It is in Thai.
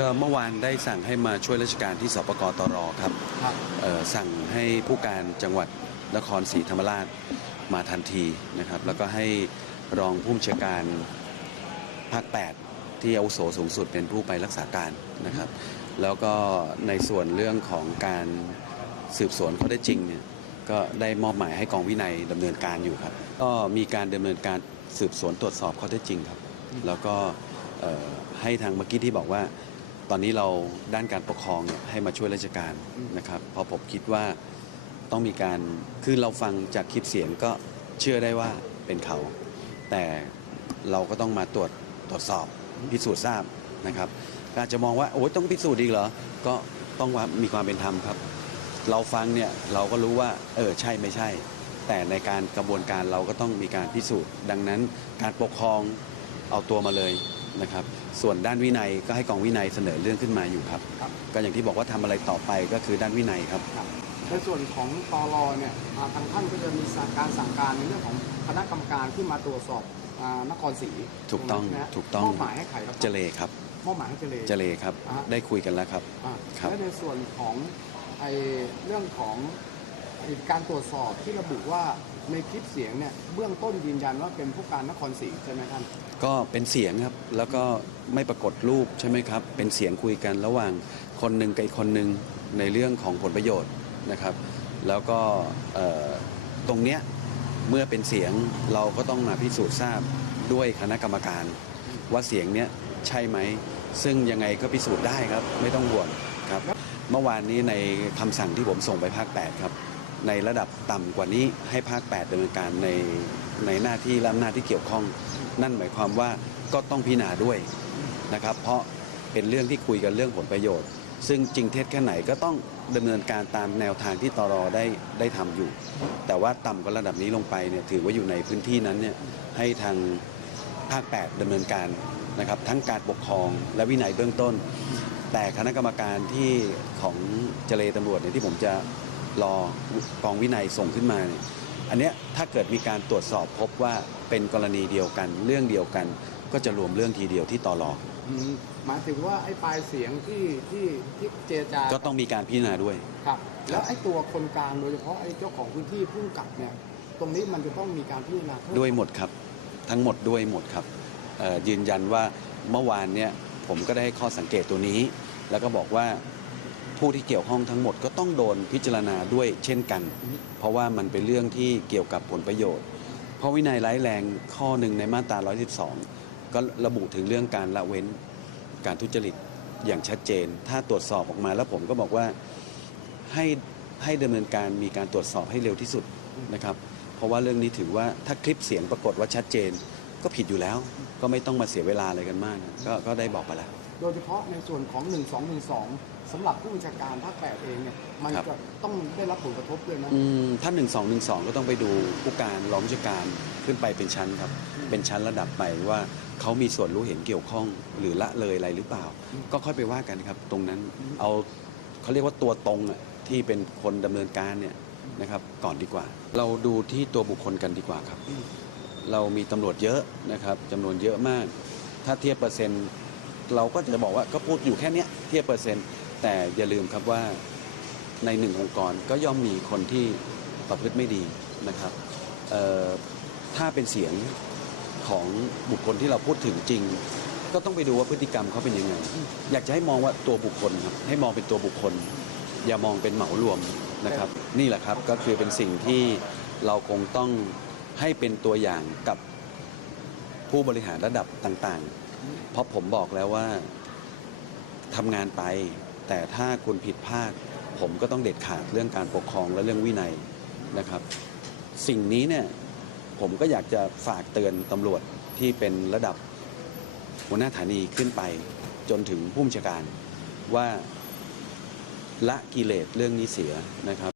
ก็เมื่อวานได้สั่งให้มาช่วยราชการที่สปกตรครับครับ เอ่อสั่งให้ผู้การจังหวัดนครศรีธรรมราชมาทันทีนะครับ แล้วก็ให้รองผู้บัญชาการภาค 8 ที่อาวุโสสูงสุดเป็นผู้ไปรักษาการนะครับ แล้วก็ในส่วนเรื่องของการสืบสวนข้อได้จริงเนี่ยก็ได้มอบหมายให้กองวินัยดำเนินการอยู่ครับ ก็มีการดำเนินการสืบสวนตรวจสอบข้อเท็จจริงครับ แล้วก็เอ่อให้ทางเมื่อกี้ที่บอกว่า ตอนนี้เราด้านการปกครองเนี่ยให้มาช่วยราชการนะครับเพราะผมคิดว่าต้องมีการคือเราฟังจากคลิปเสียงก็เชื่อได้ว่าเป็นเขา แต่เราก็ต้องมาตรวจตรวจสอบพิสูจน์ทราบนะครับก็อาจจะมองว่าโอ้ยต้องพิสูจน์อีกเหรอก็ต้องว่ามีความเป็นธรรมครับ เราฟังเนี่ยเราก็รู้ว่าเออใช่ไม่ใช่ แต่ในการกระบวนการเราก็ต้องมีการพิสูจน์ ดังนั้นการปกครองเอาตัวมาเลยนะครับ ส่วนด้านวินัยก็ให้กองวินัยเสนอเรื่องขึ้นมาอยู่ครับ ครับก็อย่างที่บอกว่าทำอะไรต่อไปก็คือด้านวินัยครับ ครับในส่วนของตรเนี่ยอ่าทางท่านก็จะมีสั่งการสั่งการในเรื่องของคณะกรรมการที่มาตรวจสอบอ่านครศรีถูกต้องใช่ไหมฮะถูกต้อง มอบหมายให้ใครครับเจเลครับ มอบหมายให้เจเล เจเลครับ อ่า ได้คุยกันแล้วครับ อ่าครับ และในส่วนของไอเรื่องของไอ้การตรวจสอบที่ระบุว่าในคลิปเสียงเนี่ยเบื้องต้นยืนยันว่าเป็นผู้การนครศรีใช่ไหมท่าน ก็เป็นเสียงครับ แล้วก็ไม่ปรากฏรูปใช่ไหมครับ เป็นเสียงคุยกันระหว่างคนหนึ่งกับอีกคนหนึ่งในเรื่องของผลประโยชน์นะครับ แล้วก็ตรงเนี้ยเมื่อเป็นเสียงเราก็ต้องมาพิสูจน์ทราบด้วยคณะกรรมการ ว่าเสียงเนี้ยใช่ไหม ซึ่งยังไงก็พิสูจน์ได้ครับ ไม่ต้องห่วงครับ เมื่อวานนี้ในคำสั่งที่ผมส่งไปภาค 8 ครับ ในระดับต่ำกว่านี้ให้ภาค 8ดำเนินการในในหน้าที่และอำนาจที่เกี่ยวข้อง นั่นหมายความว่าก็ต้องพิจารณาด้วยนะครับ เพราะเป็นเรื่องที่คุยกันเรื่องผลประโยชน์ ซึ่งจริงเท็จแค่ไหนก็ต้องดำเนินการตามแนวทางที่ตรอได้ได้ทำอยู่ แต่ว่าต่ำกว่าระดับนี้ลงไปเนี่ยถือว่าอยู่ในพื้นที่นั้นเนี่ยให้ทางภาค 8ดำเนินการนะครับทั้งการปกครองและวินัยเบื้องต้น แต่คณะกรรมการที่ของเจเลตำรวจเนี่ยที่ผมจะ รอกองวินัยส่งขึ้นมาเนี่ยอันเนี้ยถ้าเกิดมีการตรวจสอบพบว่าเป็นกรณีเดียวกันเรื่องเดียวกัน ก็จะรวมเรื่องทีเดียวที่ตรออืมหมายถึงว่าไอ้ปลายเสียงที่ที่ที่เจรจาก็ต้องมีการพิจารณาด้วยครับ แล้วไอ้ตัวคนกลางโดยเฉพาะไอ้เจ้าของพื้นที่ผู้กำกับเนี่ยตรงนี้มันจะต้องมีการพิจารณาเพิ่มด้วยหมดครับ ทั้งหมดด้วยหมดครับเอ่อยืนยันว่าเมื่อวานเนี่ยผมก็ได้ให้ข้อสังเกตตัวนี้ แล้วก็บอกว่า ผู้ที่เกี่ยวข้องทั้งหมดก็ต้องโดนพิจารณาด้วยเช่นกัน เพราะว่ามันเป็นเรื่องที่เกี่ยวกับผลประโยชน์ เพราะวินัยร้ายแรงข้อหนึ่งในมาตรา 112 ก็ระบุถึงเรื่องการละเว้นการทุจริตอย่างชัดเจน ถ้าตรวจสอบออกมาแล้วผมก็บอกว่าให้ให้ดำเนินการมีการตรวจสอบให้เร็วที่สุดนะครับ เพราะว่าเรื่องนี้ถือว่าถ้าคลิปเสียงปรากฏว่าชัดเจน ก็ผิดอยู่แล้ว ก็ไม่ต้องมาเสียเวลาอะไรกันมาก ก็ก็ได้บอกไปแล้ว โดยเฉพาะในส่วนของ 1212 สำหรับผู้บัญชาการภาคแปดเองเนี่ยมันครับจะต้องได้รับผลกระทบด้วยนะอืมถ้าหนึ่งสองหนึ่งสองก็ต้องไปดูผู้การรองผู้จัดการขึ้นไปเป็นชั้นครับ เป็นชั้นระดับไปว่าเขามีส่วนรู้เห็นเกี่ยวข้องหรือละเลยอะไรหรือเปล่า ก็ค่อยไปว่ากันครับ ตรงนั้นเอาเขาเรียกว่าตัวตรงอะที่เป็นคนดำเนินการเนี่ยนะครับก่อนดีกว่า เราดูที่ตัวบุคคลกันดีกว่าครับอืมเรามีตำรวจเยอะนะครับจำนวนเยอะมาก ถ้าเทียบเปอร์เซ็นต์ เราก็จะบอกว่าก็พูดอยู่แค่เนี้ยเทียบเปอร์เซ็นต์ แต่อย่าลืมครับว่าในหนึ่งองค์กรก็ย่อมมีคนที่ประพฤติไม่ดีนะครับถ้าเป็นเสียงของบุคคลที่เราพูดถึงจริง ก็ต้องไปดูว่าพฤติกรรมเขาเป็นยังไง อยากจะให้มองว่าตัวบุคคลครับให้มองเป็นตัวบุคคล อย่ามองเป็นเหมารวมนะครับ นี่แหละครับก็คือเป็นสิ่งที่เราคงต้องให้เป็นตัวอย่างกับผู้บริหารระดับต่างๆ เพราะผมบอกแล้วว่าทำงานไป แต่ถ้าคุณผิดพลาด ผมก็ต้องเด็ดขาดเรื่องการปกครองและเรื่องวินัยนะครับ สิ่งนี้เนี่ยผมก็อยากจะฝากเตือนตำรวจที่เป็นระดับหัวหน้าฐานีขึ้นไป จนถึงผู้บัญชาการว่าละกิเลสเรื่องนี้เสียนะครับ